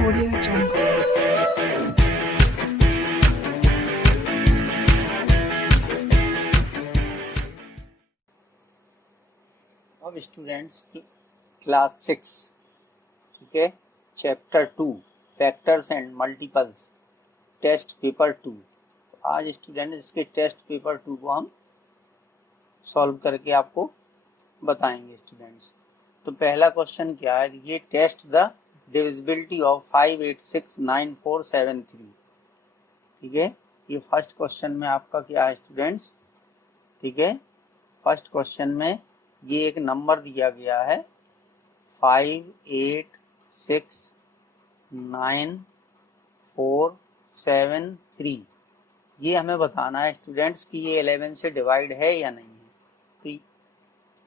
Audio Jungle. अब students class 6, ठीक है, chapter 2 factors and multiples, test paper 2। आज स्टूडेंट इसके टेस्ट पेपर 2 को हम सॉल्व करके आपको बताएंगे स्टूडेंट्स। तो पहला क्वेश्चन क्या है, ये टेस्ट द डिविजिबिलिटी ऑफ 5869473, ठीक है। ये फर्स्ट क्वेश्चन में आपका क्या है स्टूडेंट्स, ठीक है। फर्स्ट क्वेश्चन में ये एक नंबर दिया गया है 5869473। ये हमें बताना है स्टूडेंट्स कि ये 11 से डिवाइड है या नहीं है। तो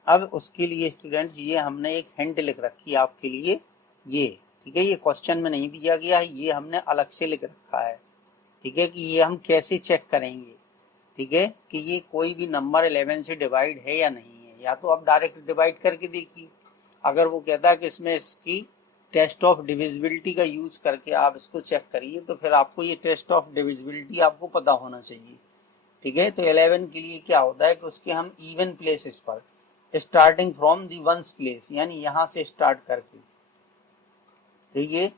अब उसके लिए स्टूडेंट्स ये हमने एक हिंट लिख रखी है आपके लिए, ये ठीक है। ये क्वेश्चन में नहीं दिया गया है, ये हमने अलग से लिख रखा है, ठीक है, कि ये हम कैसे चेक करेंगे, ठीक है, कि ये कोई भी नंबर 11 से डिवाइड है या नहीं है। या तो आप डायरेक्ट डिवाइड करके देखिए, अगर वो कहता है कि इसमें इसकी टेस्ट ऑफ डिविजिबिलिटी का यूज करके आप इसको चेक करिए, तो फिर आपको ये टेस्ट ऑफ डिविजिबिलिटी आपको पता होना चाहिए, ठीक है। तो 11 के लिए क्या होता है कि उसके हम इवन प्लेसेस पर starting from the ones place, यानी यहां से स्टार्ट करके, तो ये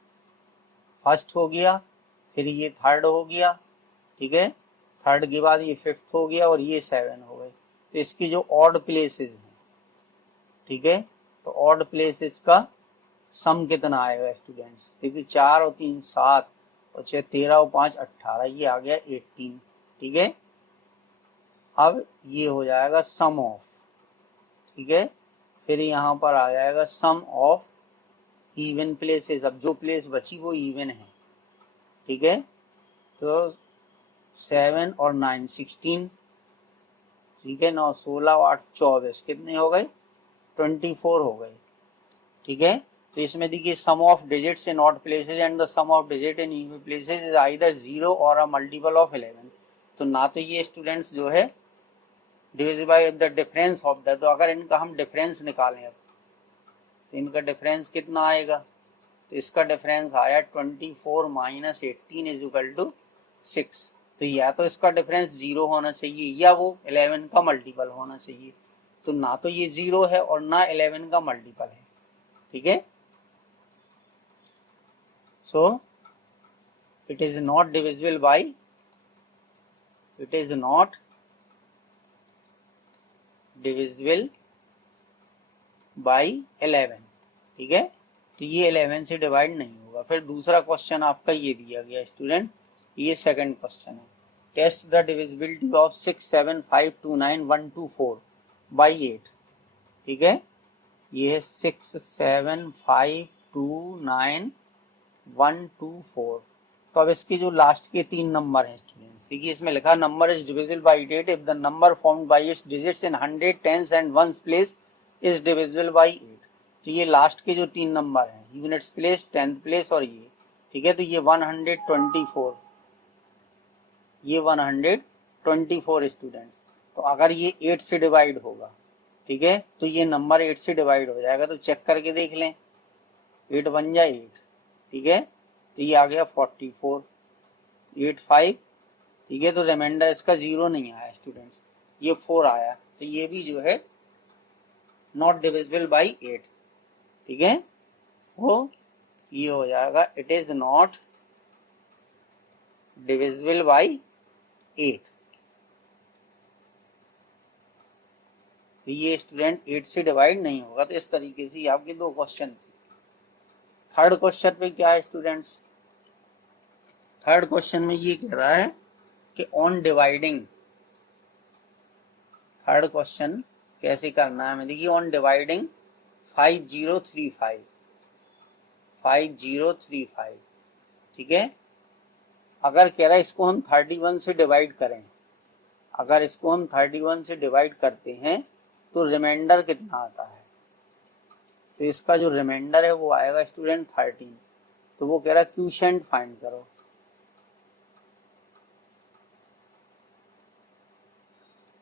फर्स्ट हो गया, फिर ये थर्ड हो गया, ठीक है, थर्ड के बाद ये फिफ्थ हो गया और ये 7 हो गए। तो इसकी जो ऑड प्लेसेस हैं, ठीक है, तो ऑड प्लेसेस का सम कितना आएगा स्टूडेंट्स, देखिए 4 और 3 7 और 6 13 और 5 18, ये आ गया 18, ठीक है। अब ये हो जाएगा सम ऑफ, ठीक है, फिर यहाँ पर आ जाएगा सम ऑफ इवन प्लेसेस। अब जो प्लेस बची वो इवन है, ठीक है। तो 7 और 9 16, ठीक है, 9 16 और 8 24, कितने हो गए 24 हो गए, ठीक है। तो इसमें देखिए sum of digits in odd places and the sum of digit in even places is either 0 और अ मल्टीपल ऑफ 11। तो ना तो ये स्टूडेंट्स जो है divisible by the difference of the, तो अगर इनका हम डिफरेंस निकालें अब, तो इनका डिफरेंस कितना आएगा, तो इसका डिफरेंस आया 24 माइनस 18 इज इक्वल टू 6। तो या तो इसका डिफरेंस 0 होना चाहिए या वो 11 का मल्टीपल होना चाहिए। तो ना तो ये 0 है और ना 11 का मल्टीपल है, ठीक है। So it is not divisible by, it is not divisible by 11, ठीक है। तो ये 11 से डिवाइड नहीं होगा। फिर दूसरा क्वेश्चन आपका ये दिया गया स्टूडेंट, ये सेकंड क्वेश्चन है, test the divisibility of 67529 by 8, ठीक है। ये है 67529 तो अब इसके जो लास्ट के 3 नंबर हैं स्टूडेंट्स, देखिए इसमें लिखा number is divisible by 8 if the number formed by its digits in 100 10s and ones place is divisible by 8। तो ये लास्ट के जो 3 नंबर हैं, यूनिट्स प्लेस, 10th प्लेस और ये, ठीक है। तो ये 124, ये 124 स्टूडेंट्स। तो अगर ये 8 से डिवाइड होगा, ठीक है, तो ये नंबर 8 से डिवाइड हो जाएगा। तो चेक करके देख लें, 8 बन जाए 8, ठीक है। तो ये आ गया 44, 85, ठीक है। तो रिमाइंडर इसका 0 नहीं आया स्टूडेंट्स, ये 4 आया। तो ये भी जो है नॉट डिविजिबल बाई 8, ठीक है। वो ये हो जाएगा it is not divisible by 8। तो ये स्टूडेंट 8 से डिवाइड नहीं होगा। तो इस तरीके से आपके 2 क्वेश्चन थे। थर्ड क्वेश्चन पे क्या है स्टूडेंट्स, थर्ड क्वेश्चन में ये कह रहा है कि ऑन डिवाइडिंग, थर्ड क्वेश्चन कैसे करना है हमें, देखिए ऑन डिवाइडिंग 5035, ठीक है। अगर कह रहा है इसको हम 31 से डिवाइड करें, अगर इसको हम 31 से डिवाइड करते हैं तो रिमाइंडर कितना आता है, तो इसका जो रिमाइंडर है वो आएगा स्टूडेंट 13। तो वो कह रहा है क्यूशेंट फाइंड करो,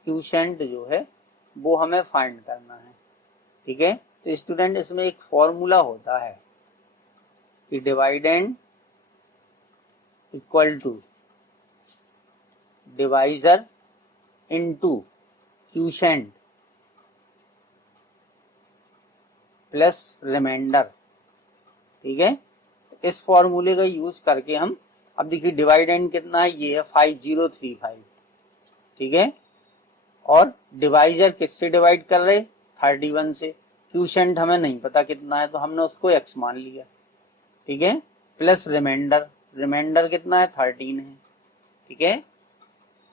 क्यूशेंट जो है वो हमें फाइंड करना है, ठीक है। तो स्टूडेंट इसमें एक फॉर्मूला होता है कि dividend equal to divisor into quotient plus remainder. ठीक है, इस फॉर्मूले का यूज करके हम, अब देखिए डिवाइडेंड कितना है, ये है 5035। ठीक है, और डिवाइजर किससे डिवाइड कर रहे, 31 से। क्यूशेंट हमें नहीं पता कितना है तो हमने उसको x मान लिया। ठीक है, प्लस रिमाइंडर, रिमाइंडर कितना है, 13 है। ठीक है,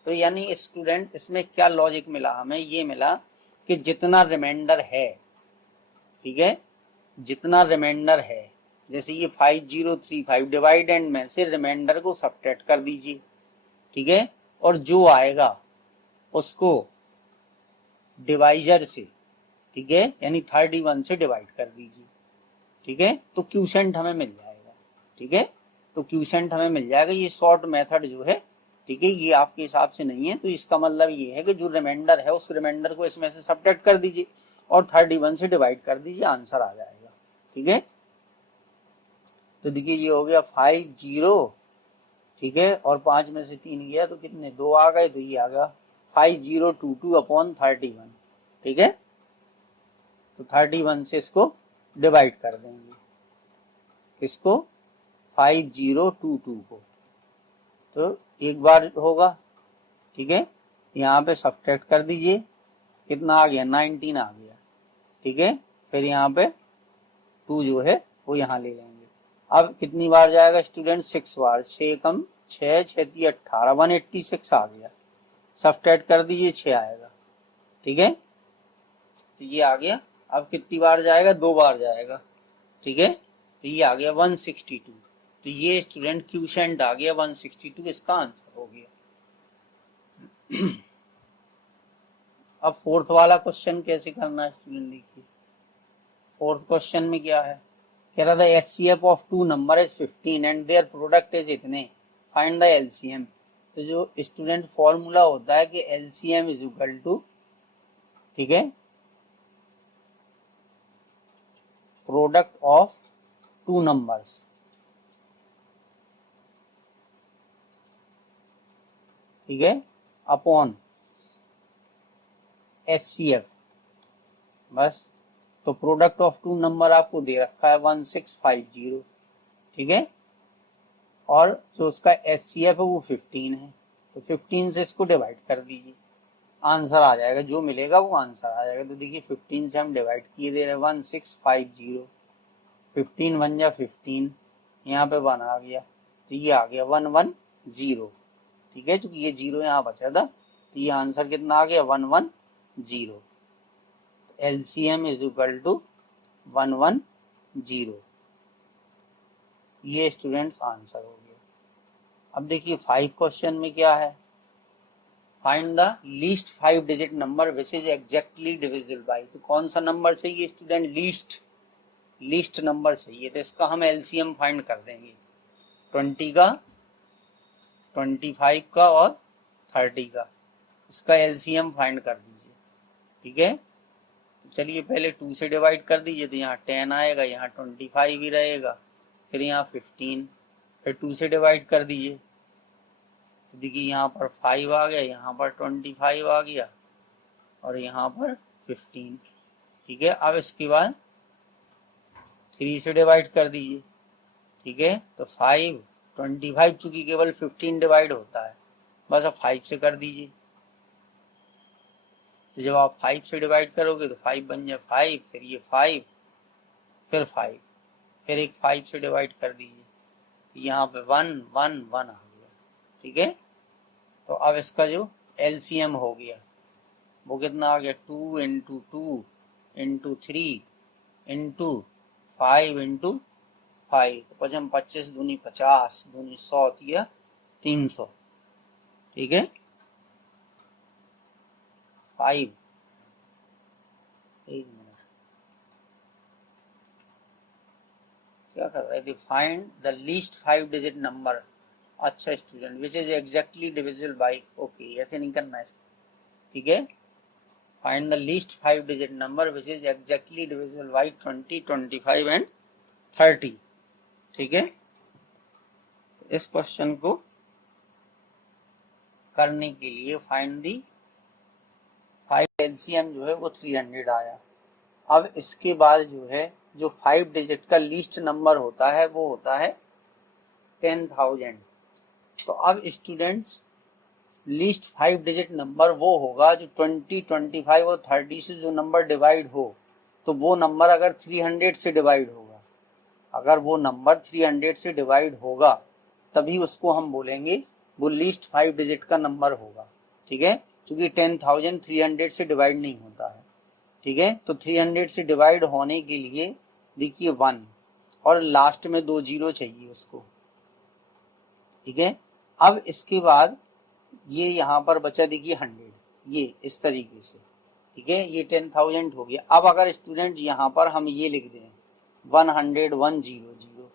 तो यानी स्टूडेंट इसमें क्या लॉजिक मिला हमें, ये मिला कि जितना रिमाइंडर है, ठीक है, जितना रिमाइंडर है, जैसे ये 5035 डिवाइडेंड में से रिमाइंडर को सब्ट्रैक्ट कर दीजिए। ठीक है, और जो आएगा उसको डिवाइजर से, ठीक है, यानी 31 से डिवाइड कर दीजिए। ठीक है, तो क्यूशेंट हमें मिल जाएगा। ठीक है, तो क्यूशेंट हमें मिल जाएगा। ये शॉर्ट मेथड जो है, ठीक है, ये आपके हिसाब से नहीं है, तो इसका मतलब ये है कि जो रिमाइंडर है उस रिमाइंडर को इसमें से सब्ट्रैक्ट कर दीजिए और 31 से डिवाइड कर दीजिए, आंसर आ जाएगा। ठीक है, तो देखिए ये हो गया 50, ठीक है, और 5 में से 3 गया तो कितने, 2 आ गए, तो ये आ गया 5022/31। ठीक है, तो 31 से इसको डिवाइड कर देंगे, किसको, 5022 को, तो एक बार होगा। ठीक है, यहाँ पे सब्ट्रैक्ट कर दीजिए, कितना आ गया, 19 आ गया। ठीक है, फिर यहाँ पे 2 जो है वो यहाँ ले लेंगे। अब कितनी बार जाएगा स्टूडेंट, 6 बार, 6 कम 6, 6 × 18, 186 आ गया। सब्ट्रैक्ट कर दीजिए, 6 आएगा। ठीक है, तो ये आ गया। अब कितनी बार जाएगा, 2 बार जाएगा। ठीक है, तो ये आ गया 162। तो ये स्टूडेंट क्यूशेंट आ गया 162, इसका आंसर हो गया। अब फोर्थ वाला क्वेश्चन कैसे करना है स्टूडेंट, देखिए फोर्थ क्वेश्चन में क्या है, कह रहा था HCF of 2 number is 15 and their product is इतने, फाइंड द LCM। तो जो स्टूडेंट फॉर्मूला होता है कि LCM इज इक्वल टू, ठीक है, प्रोडक्ट ऑफ 2 नंबर्स। ठीक है, अपॉन HCF, बस। तो प्रोडक्ट ऑफ 2 नंबर आपको दे रखा है 1650। ठीक है, और जो उसका HCF है वो 15 है, तो 15 से इसको डिवाइड कर दीजिए, आंसर आ जाएगा, जो मिलेगा वो आंसर आ जाएगा। तो देखिए 15 से हम डिवाइड किए दे रहे हैं 1650, 15 1 जा 15, यहाँ पे 1 आ गया, तो ये आ गया 110। ठीक है, चूंकि ये 0 यहाँ बचा था तो ये आंसर कितना आ गया, 110। LCM is equal to 110। ये स्टूडेंट्स आंसर हो गया। अब देखिए 5 क्वेश्चन में क्या है, find the least 5 digit number which is exactly divisible by. तो कौन सा नंबर चाहिए स्टूडेंट, लीस्ट नंबर चाहिए, तो इसका हम LCM फाइंड कर देंगे, 20 का, 25 का और 30 का, इसका LCM फाइंड कर दीजिए। ठीक है, तो चलिए पहले 2 से डिवाइड कर दीजिए, तो यहाँ 10 आएगा, यहाँ 25 ही रहेगा, फिर यहाँ 15, फिर 2 से डिवाइड कर दीजिए, तो देखिए यहाँ पर 5 आ गया, यहाँ पर 25 आ गया और यहाँ पर 15। ठीक है, अब इसके बाद 3 से डिवाइड कर दीजिए। ठीक है, तो 5, 25 चूंकि केवल 15 डिवाइड होता है, बस अब 5 से कर दीजिए। तो जब आप 5 से डिवाइड करोगे तो 5 बन जाए 5, फिर ये 5, फिर 5, फिर एक 5 से डिवाइड कर दीजिए, तो यहाँ पे 1 1 1 आ गया। ठीक है, तो अब इसका जो LCM हो गया वो कितना आ गया, 2 × 2 × 3 × 5 × 5, 5 25 दूनी 50 दूनी 100 दिया 300। ठीक है, 5, एक मिनट क्या कर रहे थे, find the least 5 digit number. अच्छा student, which is exactly divisible by, okay ऐसे नहीं करना है। ठीक है, find the least 5 digit number which is exactly divisible by 20, 25 and 30। ठीक है, तो इस क्वेश्चन को करने के लिए फाइंड दी 5 एलसीएम जो है वो 300 आया। अब इसके बाद जो है जो 5 डिजिट का लीस्ट नंबर होता है वो होता है 10,000। तो अब स्टूडेंट्स लीस्ट 5 डिजिट नंबर वो होगा जो 20, 25 और 30 से जो नंबर डिवाइड हो। तो वो नंबर अगर 300 से डिवाइड होगा, अगर वो नंबर 300 से डिवाइड होगा तभी उसको हम बोलेंगे वो लीस्ट 5 डिजिट का नंबर होगा। ठीक है, क्योंकि 10,000 300 से डिवाइड नहीं होता है। ठीक है, तो 300 से डिवाइड होने के लिए देखिए 1 और लास्ट में 2 जीरो चाहिए उसको। ठीक है, अब इसके बाद ये यहाँ पर बचा देखिए 100, ये इस तरीके से। ठीक है, ये 10,000 हो गया। अब अगर स्टूडेंट यहाँ पर हम ये लिख दें 100 100,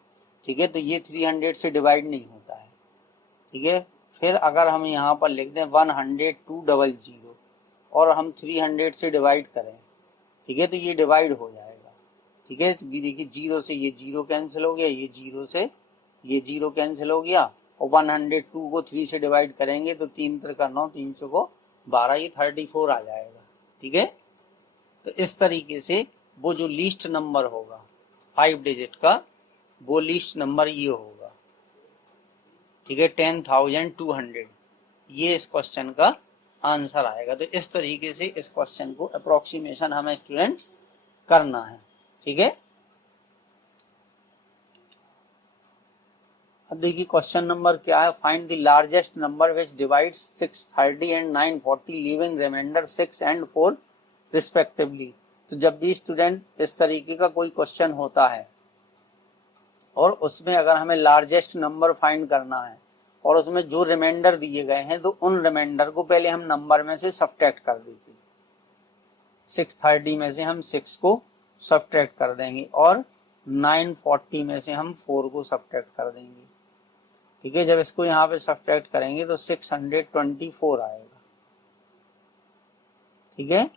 ठीक है, तो ये 300 से डिवाइड नहीं होता है। ठीक है, फिर अगर हम यहाँ पर लिख दें 100 200 और हम 300 से डिवाइड करें, ठीक है, तो ये डिवाइड हो जाएगा। ठीक है, तो देखिए जीरो से ये जीरो कैंसिल हो गया, ये जीरो से ये जीरो कैंसिल हो गया, और 102 को 3 से डिवाइड करेंगे तो 3 3 9, 3 4 12, ये 34 आ जाएगा। ठीक है, तो इस तरीके से वो जो लीस्ट नंबर होगा 5 डिजिट का, वो लीस्ट नंबर ये होगा। ठीक है, 10,200, ये इस क्वेश्चन का आंसर आएगा। तो इस तरीके से इस क्वेश्चन को अप्रोक्सीमेशन हमें स्टूडेंट करना है। ठीक है, अब देखिए क्वेश्चन नंबर क्या है, find the largest number which divides 630 and 940 leaving remainder 6 and 4 respectively. तो जब भी स्टूडेंट इस तरीके का कोई क्वेश्चन होता है और उसमें अगर हमें लार्जेस्ट नंबर फाइंड करना है और उसमें जो रिमाइंडर दिए गए हैं तो उन रिमाइंडर को पहले हम नंबर में से सब्ट्रैक्ट कर देते हैं। 630 में से हम 6 को सब्ट्रैक्ट कर देंगे और 940 में से हम 4 को सब्ट्रैक्ट कर देंगे। ठीक है, जब इसको यहाँ पे सब्ट्रैक्ट करेंगे तो 624 आएगा। ठीक है,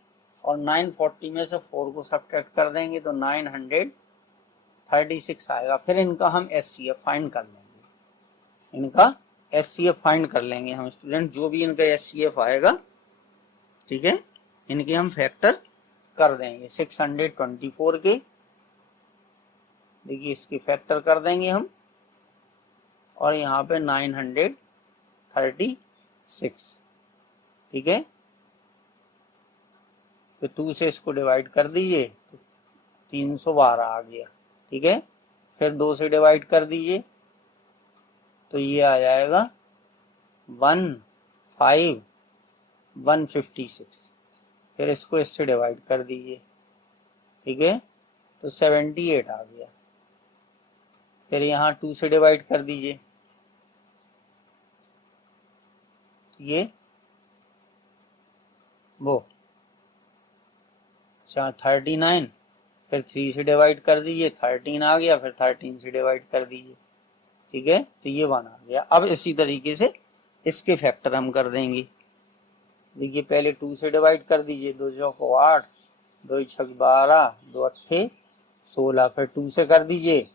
और 940 में से 4 को सब्ट्रैक्ट कर देंगे तो 936 आएगा। फिर इनका हम एचसीएफ फाइंड कर लेंगे, इनका एचसीएफ फाइंड कर लेंगे हम स्टूडेंट, जो भी इनका एचसीएफ आएगा। ठीक है, इनके हम फैक्टर कर देंगे 624 के, देखिए इसके फैक्टर कर देंगे हम, और यहाँ पे 936। ठीक है, तो 2 से इसको डिवाइड कर दीजिए तो 312 आ गया। ठीक है, फिर 2 से डिवाइड कर दीजिए तो ये आ जाएगा 15156। फिर इसको इससे डिवाइड कर दीजिए। ठीक है, तो 78 आ गया। फिर यहाँ 2 से डिवाइड कर दीजिए, ये वो 39, फिर 3 से डिवाइड कर दीजिए 13 आ गया, फिर 13 से डिवाइड कर दीजिए। ठीक है, तो ये 1 आ गया। अब इसी तरीके से इसके फैक्टर हम कर देंगे। देखिए पहले 2 से डिवाइड कर दीजिए, 2 चौको 8, 2 छक 12, 2 अट्ठे 16, फिर 2 से कर दीजिए।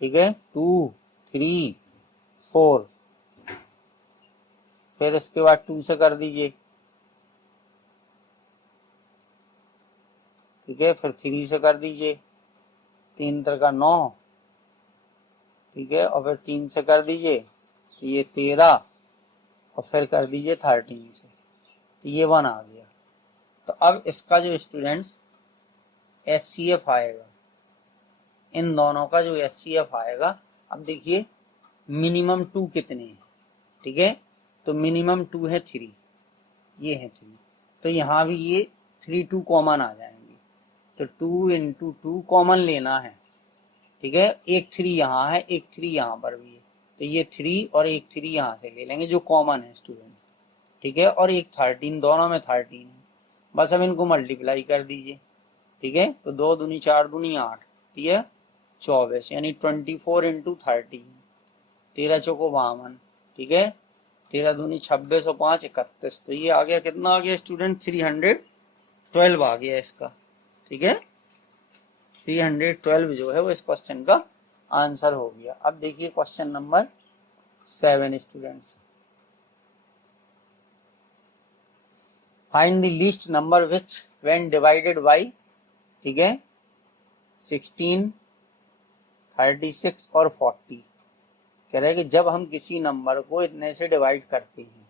ठीक है, 2 3 4, फिर इसके बाद 2 से कर दीजिए। ठीक है, फिर 3 से कर दीजिए, 3 3 9। ठीक है, और फिर 3 से कर दीजिए तो ये 13, और फिर कर दीजिए 13 से, तो ये 1 आ गया। तो अब इसका जो स्टूडेंट्स एचसीएफ आएगा, इन दोनों का जो एचसीएफ आएगा, अब देखिए मिनिमम 2 कितने हैं। ठीक है, तो मिनिमम 2 है 3, ये है 3, तो यहाँ भी ये 3 2 कॉमन आ जाएंगे, तो 2 इंटू 2 कॉमन लेना है। ठीक है, एक 3 यहाँ है, एक 3 यहाँ पर भी है, तो ये 3 और एक 3 यहाँ से ले लेंगे जो कॉमन है स्टूडेंट। ठीक है, और एक 13, दोनों में 13 है, बस अब इनको मल्टीप्लाई कर दीजिए। ठीक है, तो 2 दूनी 4 दूनी 8, ठीक है 24, यानी 24 इंटू 13, 13 चौको 52। ठीक है, 13 दूनी 26 और 5 31, तो ये आ गया, कितना आ गया स्टूडेंट 312 आ गया इसका। ठीक है, 312 जो है वो इस क्वेश्चन का आंसर हो गया। अब देखिए question number 7 students. Find the least number which when divided by, ठीक है, 16, 36 और 40। कह रहे हैं कि जब हम किसी नंबर को इतने से डिवाइड करते हैं,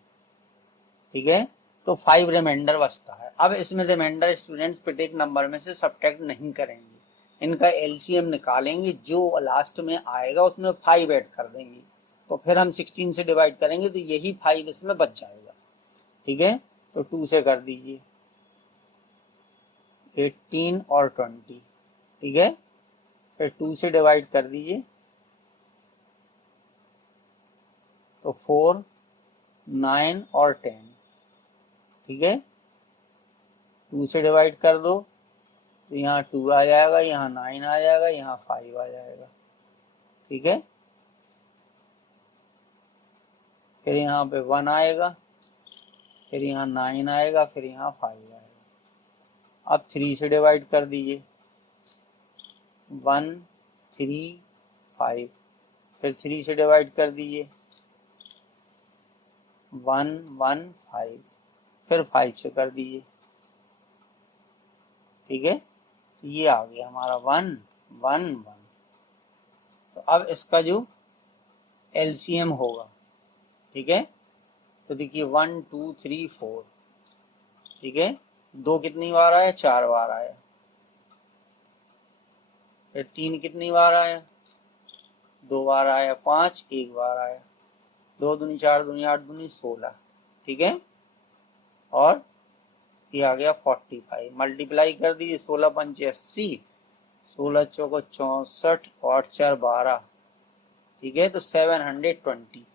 ठीक है, तो 5 रिमाइंडर बचता है। अब इसमें रिमाइंडर स्टूडेंट्स प्रत्येक नंबर में से सब्ट्रैक्ट नहीं करेंगे, इनका एलसीएम निकालेंगे, जो लास्ट में आएगा उसमें 5 ऐड कर देंगे, तो फिर हम 16 से डिवाइड करेंगे तो यही 5 इसमें बच जाएगा, ठीक है। तो 2 से कर दीजिए, 18 और 20, ठीक है, फिर 2 से डिवाइड कर दीजिए तो 4, 9 और 10, ठीक है। 2 से डिवाइड कर दो तो यहाँ 2 आ जाएगा, यहाँ 9 आ जाएगा, यहाँ 5 आ जाएगा, ठीक है। फिर यहाँ पे 1 आएगा, फिर यहाँ 9 आएगा, फिर यहाँ 5 आएगा। अब 3 से डिवाइड कर दीजिए, 1, 3, 5, फिर 3 से डिवाइड कर दीजिए, 1, 1, 5, फिर 5 से कर दीजिए, ठीक है। ये आ गया हमारा 1, 1, 1। तो अब इसका जो एलसीएम होगा, ठीक है, तो देखिए 1, 2, 3, 4, ठीक है, 2 कितनी बार आया, 4 बार आया, फिर 3 कितनी बार आया, 2 बार आया, 5 1 बार आया, 2 दूनी 4 दूनी 8 दूनी 16, ठीक है। और ये आ गया 45, मल्टीप्लाई कर दीजिए, 16 पंचे 80, 16 चौको 64 और 4 12, ठीक है, तो 720,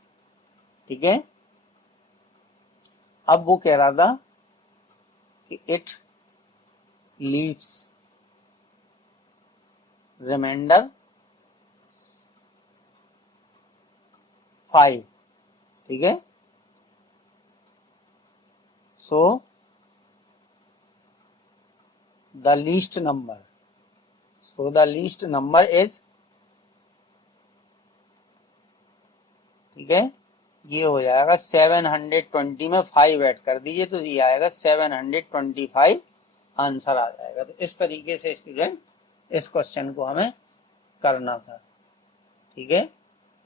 ठीक है। अब वो कह रहा था कि इट लीव्स रिमाइंडर 5, ठीक है। So the least number is, ठीक है, ये हो जाएगा 720 में 5 ऐड कर दीजिए तो ये आएगा 725 आंसर आ जाएगा। तो इस तरीके से स्टूडेंट इस क्वेश्चन को हमें करना था, ठीक है।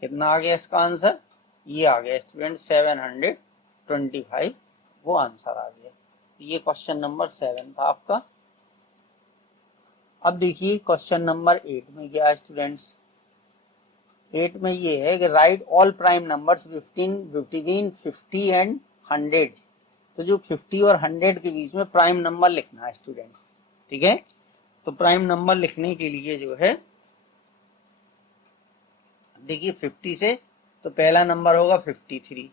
कितना आ गया इसका आंसर, ये आ गया स्टूडेंट 725, वो आंसर आ गया। ये क्वेश्चन नंबर 7 था आपका। अब देखिए क्वेश्चन नंबर 8 में क्या है स्टूडेंट्स। 8 में ये है कि right all prime numbers between 50 and 100। तो जो 50 और 100 के बीच में प्राइम नंबर लिखना है स्टूडेंट्स, ठीक है। तो प्राइम नंबर लिखने के लिए जो है, देखिए 50 से तो पहला नंबर होगा 53,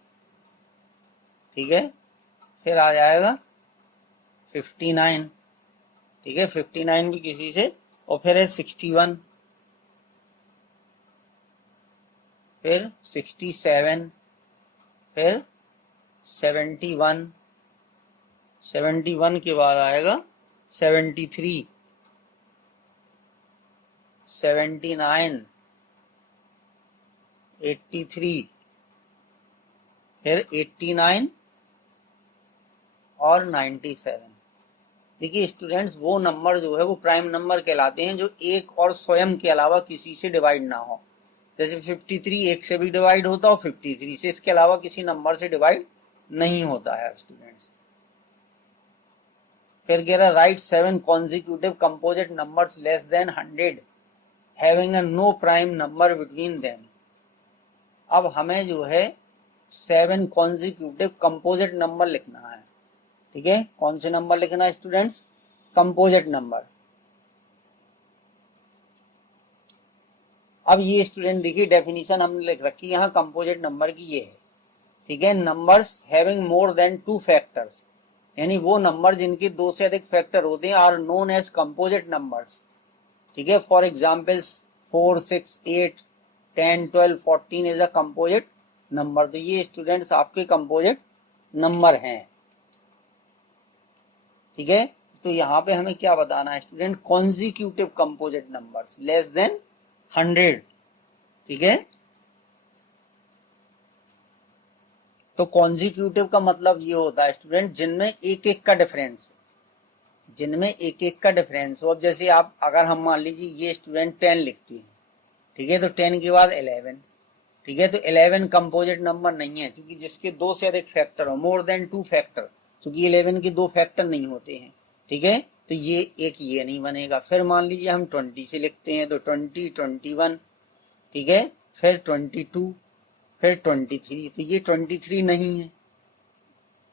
ठीक है, फिर आ जाएगा 59, ठीक है, 59 भी किसी से, और फिर है 61, फिर 67, फिर 71, 71 के बाद आएगा 73, 79, 83, फिर 89 और 97। देखिए स्टूडेंट्स, वो नंबर जो है वो प्राइम नंबर कहलाते हैं जो एक और स्वयं के अलावा किसी से डिवाइड ना हो। जैसे 53 एक से भी डिवाइड होता हो, 53 से इसके अलावा किसी नंबर से डिवाइड नहीं होता है स्टूडेंट्स। फिर कह रहा write 7 consecutive composite numbers less than 100 having a no prime number between them. अब हमें जो है 7 कॉन्जिक्यूटिव कंपोजिट नंबर लिखना है, ठीक है। कौन से नंबर लिखना है स्टूडेंट्स, कंपोजिट नंबर। अब ये स्टूडेंट देखिए डेफिनेशन हमने लिख रखी है यहाँ कंपोजिट नंबर की, ये है, ठीक है। Numbers having more than 2 factors, यानी वो नंबर जिनके 2 से अधिक फैक्टर होते हैं, are known as composite numbers, ठीक है। For examples 4, 6, 8, 10, 12, 14 is a composite number. तो ये स्टूडेंट्स आपके कंपोजिट नंबर हैं, ठीक है। तो यहाँ पे हमें क्या बताना है student, consecutive composite numbers less than 100, ठीक है। तो कॉन्जिक्यूटिव का मतलब ये होता है स्टूडेंट जिनमें एक एक का डिफरेंस हो, जिनमें एक एक का डिफरेंस हो। अब जैसे आप अगर हम मान लीजिए ये स्टूडेंट 10 लिखती है, ठीक है, तो 10 के बाद 11, ठीक है, तो 11 कंपोजिट नंबर नहीं है, क्योंकि जिसके दो से अधिक फैक्टर हो, मोर देन 2 फैक्टर, क्योंकि 11 के 2 फैक्टर नहीं होते हैं, ठीक है, तो ये नहीं बनेगा। फिर मान लीजिए हम 20 से लिखते हैं, तो 20, 21, ठीक है, फिर 22, फिर 23, तो ये 23 नहीं है,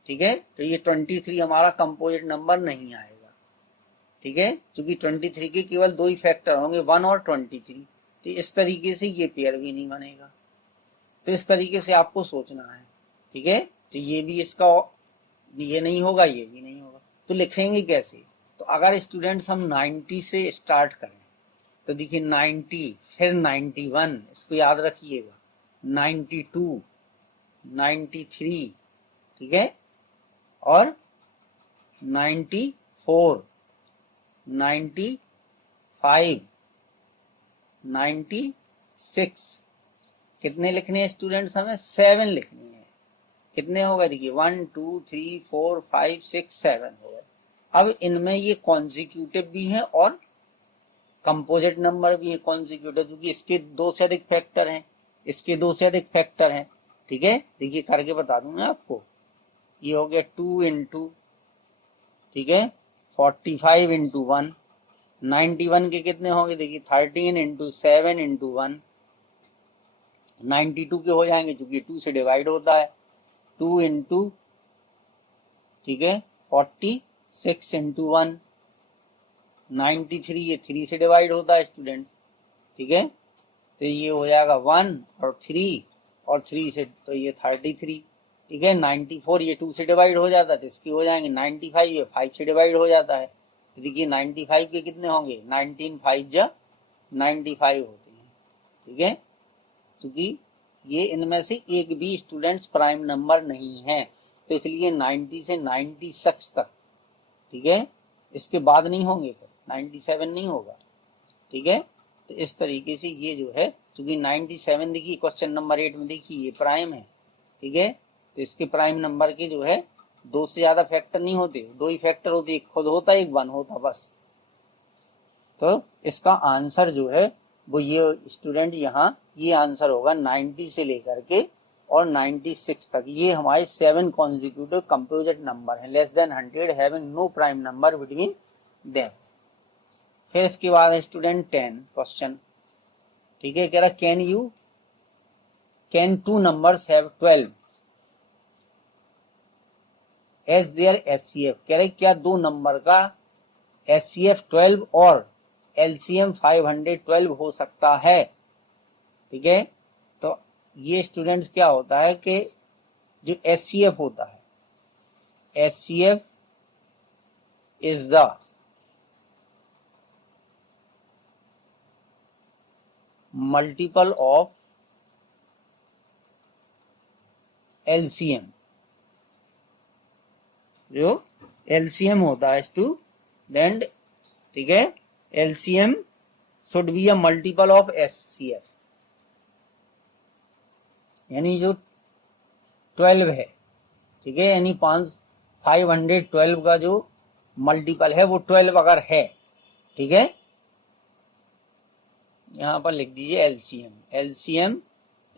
ठीक है, तो ये 23 हमारा कंपोजिट नंबर नहीं आएगा, ठीक है, क्योंकि 23 के केवल 2 ही फैक्टर होंगे, 1 और 23, तो इस तरीके से ये पेयर भी नहीं बनेगा। तो इस तरीके से आपको सोचना है, ठीक है, तो ये भी इसका ये नहीं होगा, ये भी नहीं होगा, तो लिखेंगे कैसे? तो अगर स्टूडेंट्स हम 90 से स्टार्ट करें, तो देखिए 90, फिर 91, इसको याद रखिएगा, 92, 93, ठीक है, और 94, 95, 96, कितने लिखने हैं स्टूडेंट्स? हमें 7 लिखनी है। कितने हो गए? देखिए 1 2 3 4 5 6 7 हो गए। अब इनमें ये कॉन्जिक्यूटिव भी है और कंपोजिट नंबर भी है कॉन्जिक्यूटिव, क्योंकि इसके 2 से अधिक फैक्टर हैं, इसके 2 से अधिक फैक्टर हैं, ठीक है, देखिए करके बता दूंगा आपको। ये हो गया 2 इंटू, ठीक है, 45 इंटू 1, 91 के कितने होंगे? देखिए 13 इंटू 7 इंटू 1, 92 के हो जाएंगे, क्योंकि 2 से डिवाइड होता है, 2 इंटू, ठीक है, 46 इंटू 1, 93, ये 3 से डिवाइड होता है स्टूडेंट, ठीक है, तो ये हो जाएगा 1 और 3 और 3 से, तो ये 33, ठीक है, 94 ये 2 से डिवाइड हो जाता है, तो इसके हो जाएंगे 95, ये 5 से डिवाइड हो जाता है, तो देखिए 95 के कितने होंगे? 19 5 जा 95 होते हैं, ठीक है, क्योंकि ये इनमें से एक भी स्टूडेंट्स प्राइम नंबर नहीं है, तो इसलिए 90 से 96 तक, ठीक है, इसके बाद नहीं होंगे, फिर 97 नहीं होगा, ठीक है, तो इस तरीके से ये जो है, क्योंकि 97 देखिए क्वेश्चन नंबर 8 में देखिए ये प्राइम है, ठीक है, तो इसके प्राइम नंबर के जो है 2 से ज्यादा फैक्टर नहीं होते, 2 ही फैक्टर होते, एक खुद होता है, एक 1 होता, बस। तो इसका आंसर जो है वो ये स्टूडेंट यहाँ ये आंसर होगा 90 से लेकर के और 96 तक, ये हमारे 7 कॉन्जिक्यूटिव कंपोजिट नंबर हैं, less than 100 having no prime number between them. फिर इसके बाद है स्टूडेंट 10 क्वेश्चन, ठीक है, कह रहा can 2 numbers have 12 as their HCF, कह रहे क्या 2 नंबर का एचसीएफ 12 और एलसीएम 512 हो सकता है, ठीक है, तो ये स्टूडेंट्स क्या होता है कि जो एचसीएफ होता है, HCF is the multiple of LCM, जो एलसीएम होता है स्टूडेंट, ठीक है, LCM should be a multiple of HCF, यानी जो 12 है, ठीक है, यानी 512 का जो मल्टीपल है वो 12 अगर है, ठीक है, यहां पर लिख दीजिए LCM, LCM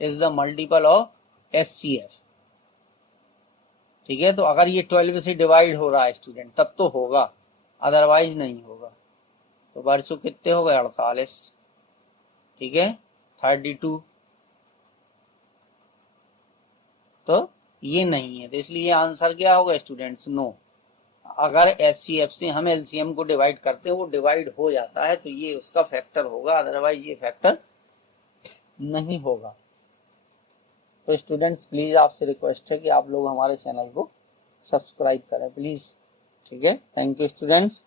is the multiple of HCF, ठीक है, तो अगर ये 12 से डिवाइड हो रहा है स्टूडेंट तब तो होगा, अदरवाइज नहीं होगा। तो बच्चों कितने हो गए? 48, ठीक है, 32, तो ये नहीं है, तो इसलिए आंसर क्या होगा स्टूडेंट्स? नो। अगर एचसीएफ से हम एलसीएम को डिवाइड करते हैं वो डिवाइड हो जाता है, तो ये उसका फैक्टर होगा, अदरवाइज ये फैक्टर नहीं होगा। तो स्टूडेंट्स प्लीज आपसे रिक्वेस्ट है कि आप लोग हमारे चैनल को सब्सक्राइब करें प्लीज, ठीक है, थैंक यू स्टूडेंट्स।